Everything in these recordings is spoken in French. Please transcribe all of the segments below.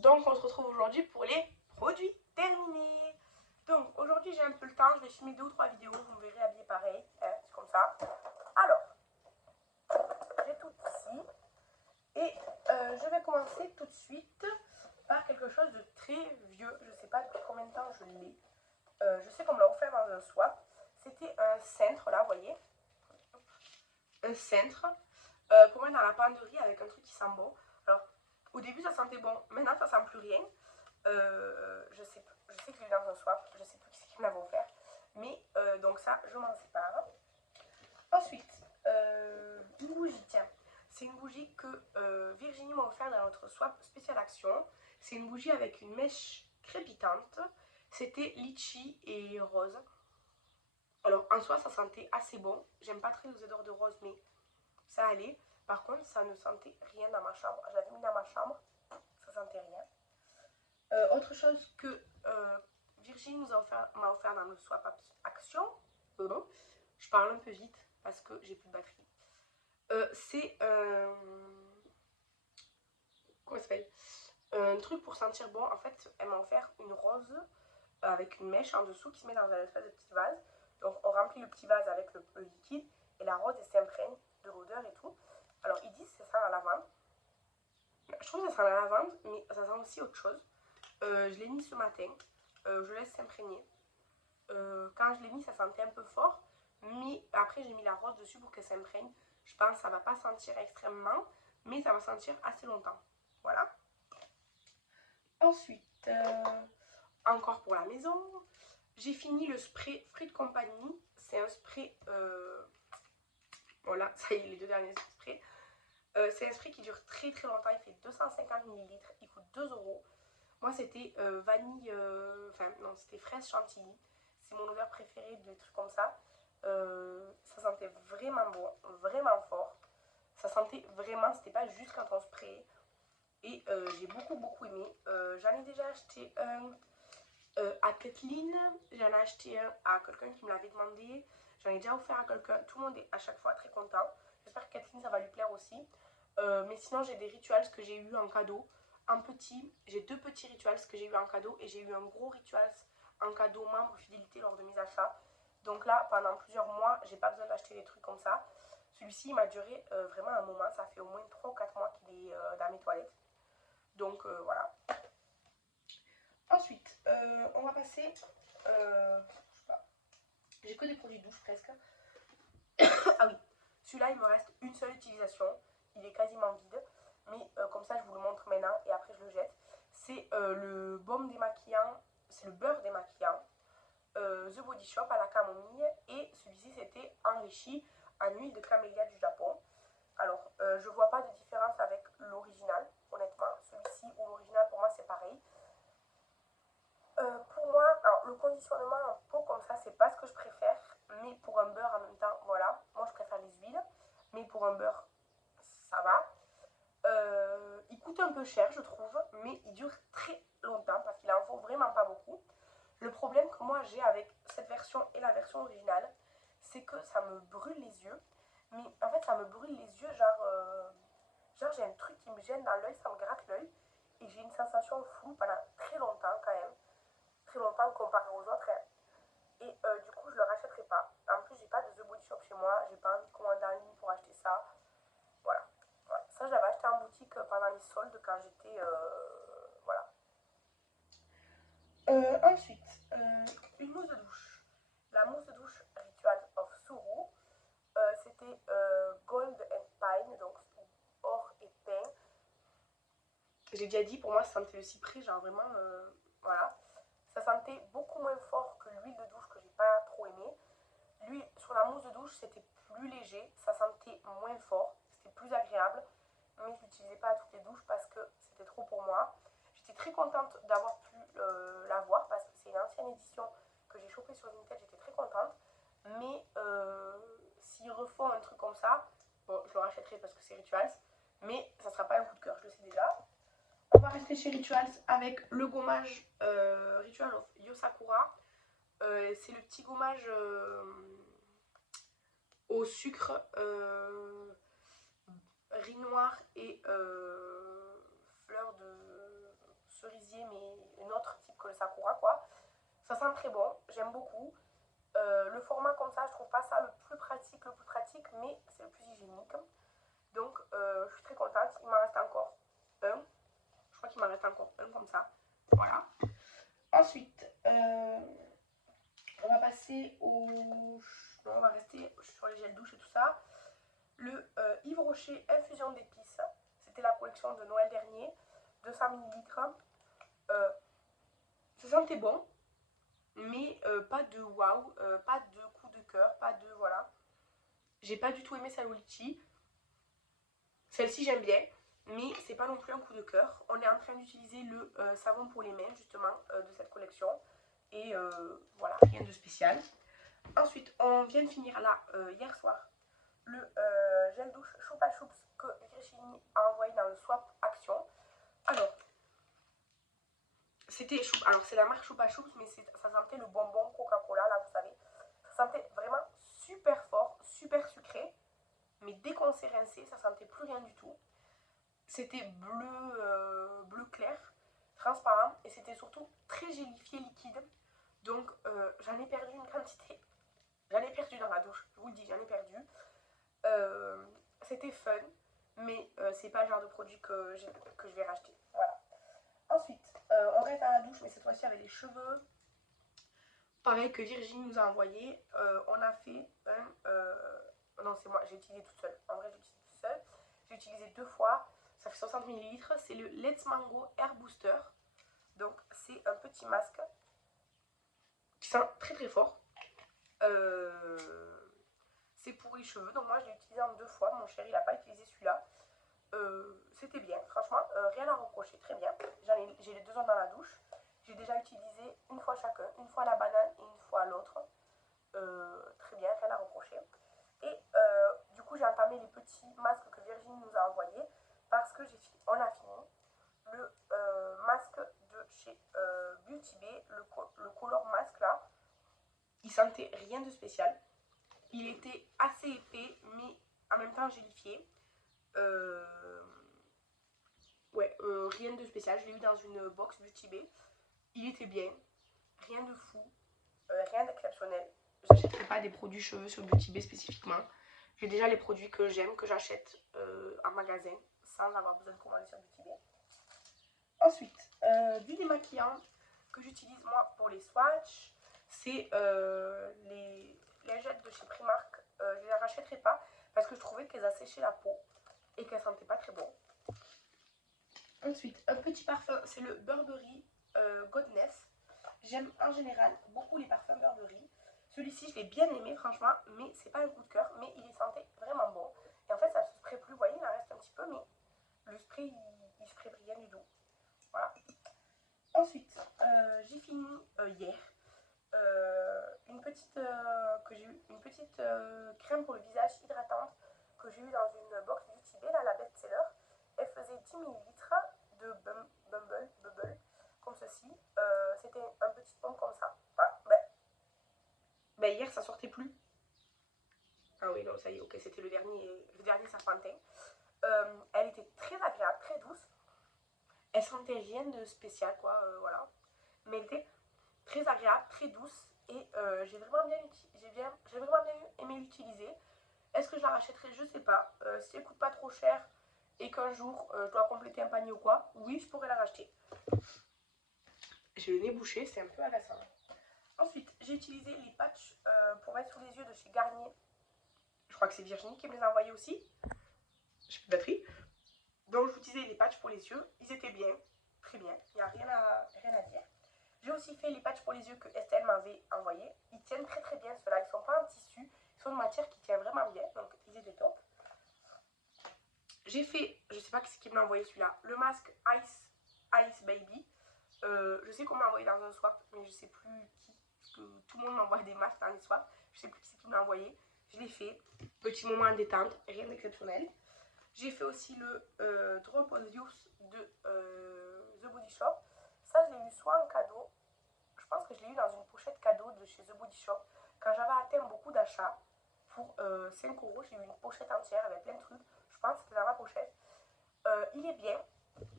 Donc on se retrouve aujourd'hui pour les produits terminés. Donc aujourd'hui j'ai un peu le temps, je vais filmer 2 ou 3 vidéos, vous me verrez habillé pareil, hein, c'est comme ça. Alors, j'ai tout ici et je vais commencer tout de suite par quelque chose de très vieux. Je ne sais pas depuis combien de temps je l'ai. Je sais qu'on me l'a offert dans un swap. C'était un cintre là, vous voyez. Un cintre pour mettre dans la penderie avec un truc qui sent bon. Alors au début ça sentait bon, maintenant ça sent plus rien. Je sais que je l'ai dans un swap, je sais plus qui me l'avait offert. Mais donc ça, je m'en sépare. Ensuite, une bougie, tiens. C'est une bougie que Virginie m'a offert dans notre swap spécial action. C'est une bougie avec une mèche crépitante. C'était litchi et rose. Alors en soi, ça sentait assez bon. J'aime pas très les odeurs de rose, mais ça allait. Par contre, ça ne sentait rien dans ma chambre. Je l'avais mis dans ma chambre, ça sentait rien. Autre chose que Virginie m'a offert dans le swap action, je parle un peu vite parce que j'ai plus de batterie. C'est comment ça s'appelle, un truc pour sentir bon. En fait, elle m'a offert une rose avec une mèche en dessous qui se met dans un espèce de petit vase. Donc on remplit le petit vase avec le liquide et la rose elle s'imprègne de l'odeur et tout. Alors ils disent que ça sent la lavande. Je trouve que ça sent la lavande, mais ça sent aussi autre chose. Je l'ai mis ce matin. Je laisse s'imprégner. Quand je l'ai mis, ça sentait un peu fort. Mais après, j'ai mis la rose dessus pour qu'elle s'imprègne. Je pense que ça ne va pas sentir extrêmement, mais ça va sentir assez longtemps. Voilà. Ensuite, encore pour la maison, j'ai fini le spray Fruit de Compagnie. C'est un spray... voilà, ça y est, les 2 derniers sprays. C'est un spray qui dure très très longtemps. Il fait 250 ml. Il coûte 2 €. Moi, c'était vanille... Enfin, non, c'était fraise chantilly. C'est mon odeur préférée, des trucs comme ça. Ça sentait vraiment bon, vraiment fort. Ça sentait vraiment, c'était pas juste quand on sprayait. Et j'ai beaucoup aimé. J'en ai déjà acheté un à Kathleen. J'en ai acheté un à quelqu'un qui me l'avait demandé. J'en ai déjà offert à quelqu'un. Tout le monde est à chaque fois très content. J'espère que Kathleen, ça va lui plaire aussi. Mais sinon, j'ai des rituals que j'ai eu en cadeau. En petit, j'ai 2 petits rituals que j'ai eu en cadeau. Et j'ai eu un gros ritual en cadeau membre fidélité lors de mes achats. Donc là, pendant plusieurs mois, j'ai pas besoin d'acheter des trucs comme ça. Celui-ci, il m'a duré vraiment un moment. Ça fait au moins 3 ou 4 mois qu'il est dans mes toilettes. Donc voilà. Ensuite, on va passer... je sais pas. J'ai que des produits de douche presque. Ah oui, celui-là, il me reste une seule utilisation. Il est quasiment vide. Mais comme ça, je vous le montre maintenant et après, je le jette. C'est le baume démaquillant. C'est le beurre démaquillant. The Body Shop à la camomille. Et celui-ci, c'était enrichi en huile de camélia du Japon. Alors, je vois pas de différence avec l'original, honnêtement. Celui-ci ou l'original, pour moi, c'est pareil. Pour moi, alors, le conditionnement en pot comme ça, c'est pas ce que je préfère. Mais pour un beurre en même temps, voilà. Moi, je préfère les huiles. Mais pour un beurre, ça va. Il coûte un peu cher, je trouve. Mais il dure très longtemps parce qu'il en faut vraiment pas beaucoup. Le problème que moi j'ai avec cette version et la version originale, c'est que ça me brûle les yeux. Mais en fait, ça me brûle les yeux, genre j'ai un truc qui me gêne dans l'œil, ça me gratte l'œil. Et j'ai une sensation floue pendant très longtemps quand même. Très longtemps comparé aux autres, hein. Et du coup, je le rachèterai pas. En plus, j'ai pas de The Body Shop chez moi. J'ai pas envie de commander en ligne pour acheter ça. Voilà. Voilà. Ça, je l'avais acheté en boutique pendant les soldes quand j'étais... voilà. Ensuite, une mousse de douche. La mousse de douche Rituals of Suru. C'était Gold and Pine, donc or et pin. J'ai déjà dit, pour moi, ça sentait le cyprès, genre vraiment, voilà. Ça sentait beaucoup moins fort que l'huile de douche que j'ai pas trop aimé. L'huile sur la mousse de douche, c'était plus léger, ça sentait moins fort, c'était plus agréable. Mais je l'utilisais pas à toutes les douches parce que c'était trop pour moi. J'étais très contente d'avoir pu l'avoir parce que c'est une ancienne édition que j'ai chopée sur Vinted, j'étais très contente. Mais s'ils refont un truc comme ça, bon, je le rachèterai parce que c'est Rituals, mais ça sera pas un coup de cœur, je le sais déjà. On va rester chez Rituals avec le gommage Ritual of Yosakura. C'est le petit gommage au sucre, riz noir et fleur de Sakura quoi. Ça sent très bon, j'aime beaucoup. Le format comme ça, je trouve pas ça le plus pratique, mais c'est le plus hygiénique. Donc je suis très contente, il m'en reste encore un. Je crois qu'il m'en reste encore un comme ça. Voilà. Ensuite, on va passer au... Non, on va rester sur les gels douche et tout ça. Le Yves Rocher Infusion d'épices. C'était la collection de Noël dernier. 200 ml. Ça sentait bon. Mais pas de waouh. Pas de coup de cœur. Pas de... Voilà. J'ai pas du tout aimé celle au litchi. Celle-ci, j'aime bien. Mais c'est pas non plus un coup de cœur. On est en train d'utiliser le savon pour les mains, justement, de cette collection. Et voilà, rien de spécial. Ensuite, on vient de finir là, hier soir, le gel douche Choupa Choups que Virginie a envoyé dans le Swap Action. Alors, c'était alors c'est la marque Choupa Choups, mais ça sentait le bonbon Coca-Cola, là, vous savez. Ça sentait vraiment super fort, super sucré. Mais dès qu'on s'est rincé, ça sentait plus rien du tout. C'était bleu clair, transparent, et c'était surtout très gélifié liquide. Donc j'en ai perdu une quantité. J'en ai perdu dans la douche, je vous le dis, j'en ai perdu. C'était fun, mais c'est pas le genre de produit que je vais racheter. Voilà. Ensuite, on reste dans la douche, mais cette fois-ci avec les cheveux. Pareil que Virginie nous a envoyé. On a fait un... non, c'est moi, j'ai utilisé toute seule. En vrai, j'ai utilisé toute seule. J'ai utilisé 2 fois. Ça fait 60 ml. C'est le Let's Mango Air Booster. Donc, c'est un petit masque qui sent très très fort. C'est pour les cheveux, donc moi je l'ai utilisé en 2 fois. Mon chéri il n'a pas utilisé celui-là. C'était bien, franchement, rien à reprocher, très bien. J'ai les 2 ans dans la douche. J'ai déjà utilisé une fois chacun, une fois la banane et une fois l'autre. Très bien, rien à reprocher. Et du coup j'ai entamé les petits masques que Virginie nous a envoyés parce que on a fini le masque de chez Beauty Bay, le Color Mask là. Il sentait rien de spécial. Il était assez épais, mais en même temps gélifié. Ouais, rien de spécial. Je l'ai eu dans une box Beauty Bay. Il était bien. Rien de fou. Rien d'exceptionnel. J'achèterai pas des produits cheveux sur Beauty Bay spécifiquement. J'ai déjà les produits que j'aime, que j'achète en magasin, sans avoir besoin de commander sur Beauty Bay. Ensuite, du démaquillant que j'utilise moi pour les swatchs, c'est les lingettes de chez Primark. Je ne les rachèterai pas parce que je trouvais qu'elles asséchaient la peau et qu'elles sentaient pas très bon. Ensuite, un petit parfum, c'est le Burberry Godness. J'aime en général beaucoup les parfums Burberry. Celui-ci, je l'ai bien aimé, franchement, mais c'est pas un coup de cœur, mais il sentait vraiment bon. Et en fait, ça se spray plus, vous voyez, il en reste un petit peu, mais le spray, il spray rien du tout. Voilà. Ensuite, j'ai fini hier une petite crème pour le visage hydratante que j'ai eu dans une box Beauty Bay, là, la best-seller. Elle faisait 10 ml de Bubble, comme ceci. C'était un petit pomme comme ça. Ah, ben, hier, ça sortait plus. Ah oui, non, ça y est, ok, c'était le dernier serpentin. Elle était très agréable, très douce. Elle sentait rien de spécial, quoi, voilà. Mais elle était très agréable, très douce. Et j'ai vraiment bien aimé l'utiliser. Est-ce que je la rachèterai? Je sais pas. Si elle coûte pas trop cher et qu'un jour je dois compléter un panier ou quoi, oui, je pourrais la racheter. J'ai le nez bouché, c'est un peu agaçant. Ensuite, j'ai utilisé les patchs pour mettre sous les yeux de chez Garnier. Je crois que c'est Virginie qui me les a envoyés aussi. J'ai plus de batterie. Donc, j'utilisais les patchs pour les yeux. Ils étaient bien, très bien. Il n'y a rien à dire. J'ai aussi fait les patchs pour les yeux que Estelle m'avait envoyés. Ils tiennent très très bien ceux-là. Ils ne sont pas en tissu. Ils sont de matière qui tient vraiment bien. Donc, ils étaient top. J'ai fait, je sais pas qui m'a envoyé celui-là, le masque Ice Baby. Je sais qu'on m'a envoyé dans un swap, mais je sais plus qui. Parce que tout le monde m'envoie des masques dans les swaps. Je sais plus qui m'a envoyé. Je l'ai fait. Petit moment en détente, rien d'exceptionnel. J'ai fait aussi le Drop of Youth de The Body Shop. Ça, je l'ai eu soit en cadeau. Je pense que je l'ai eu dans une pochette cadeau de chez The Body Shop. Quand j'avais atteint beaucoup d'achats, pour 5 €, j'ai eu une pochette entière avec plein de trucs. Je pense que c'était dans ma pochette. Il est bien.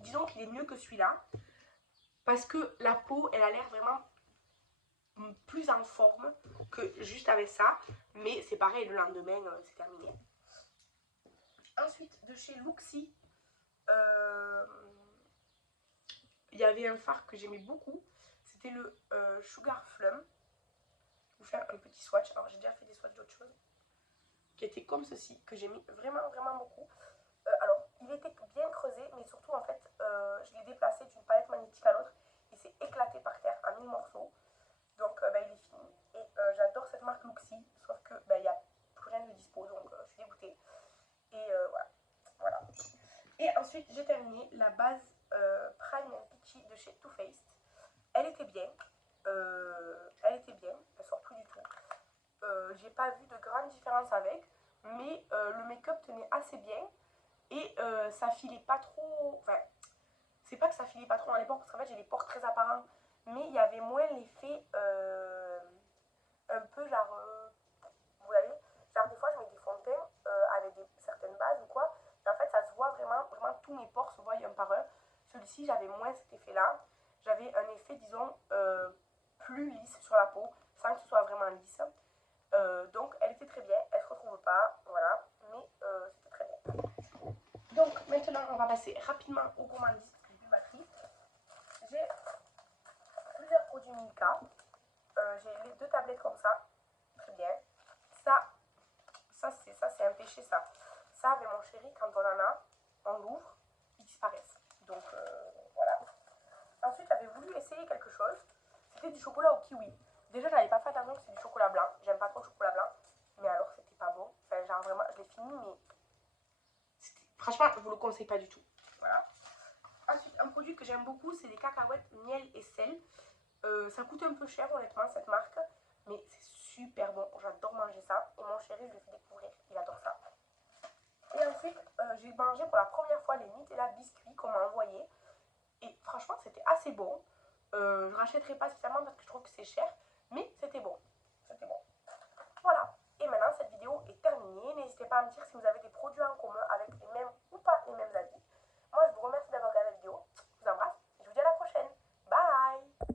Disons qu'il est mieux que celui-là. parce que la peau, elle a l'air vraiment plus en forme que juste avec ça. Mais c'est pareil, le lendemain, c'est terminé. Ensuite, de chez Luxi, il y avait un fard que j'aimais beaucoup. C'était le Sugar Plum. Je vais vous faire un petit swatch. Alors, j'ai déjà fait des swatchs d'autres choses. Qui étaient comme ceci, que j'aimais vraiment, vraiment beaucoup. Alors, il était bien creusé, mais surtout, en fait, je l'ai déplacé d'une palette magnétique à l'autre. Il s'est éclaté par terre en 1000 morceaux. Donc, il est fini. Et j'adore cette marque Luxi, sauf que il n'y a plus rien de dispo, donc je suis dégoûtée. Et voilà. Et ensuite, j'ai terminé la base Prime and Peachy de chez Too Faced. Elle était bien. Elle sort plus du tout. J'ai pas vu de grande différence avec, mais le make-up tenait assez bien et ça filait pas trop. Enfin, c'est pas que ça filait pas trop dans les pores, parce qu'en fait j'ai les pores très apparents, mais il y avait moins l'effet un peu genre. Vous voyez, genre des fois je mets des fonds de teint avec certaines bases ou quoi, et en fait ça se voit vraiment, vraiment tous mes pores se voient un par un. Celui-ci j'avais moins cet effet-là, j'avais un effet disons plus lisse sur la peau, sans que ce soit vraiment lisse. Donc elle était très bien, elle se retrouve pas, voilà, mais c'était très bien. Donc maintenant on va passer rapidement aux gourmandises parce que j'ai plus de batterie. J'ai plusieurs produits Milka, j'ai les 2 tablettes comme ça, très bien. Ça c'est un péché ça. Ça avec mon chéri quand on en a, on l'ouvre, ils disparaissent. Donc voilà. Ensuite j'avais voulu essayer quelque chose, c'était du chocolat au kiwi. Déjà j'avais pas fait attention que c'est du chocolat blanc, j'aime pas trop le chocolat blanc. Mais alors, c'était pas bon. Enfin, genre vraiment, je l'ai fini, mais franchement, je vous le conseille pas du tout. Voilà. Ensuite, un produit que j'aime beaucoup, c'est des cacahuètes miel et sel. Ça coûte un peu cher, honnêtement, cette marque, mais c'est super bon. J'adore manger ça. Et mon chéri, je lui fais découvrir, il adore ça. Et ensuite, j'ai mangé pour la première fois les Nutella biscuits qu'on m'a envoyés. Et franchement, c'était assez bon. Je rachèterai pas spécialement parce que je trouve que c'est cher, mais c'était bon. C'était bon. Voilà. Et maintenant, cette vidéo est terminée. N'hésitez pas à me dire si vous avez des produits en commun avec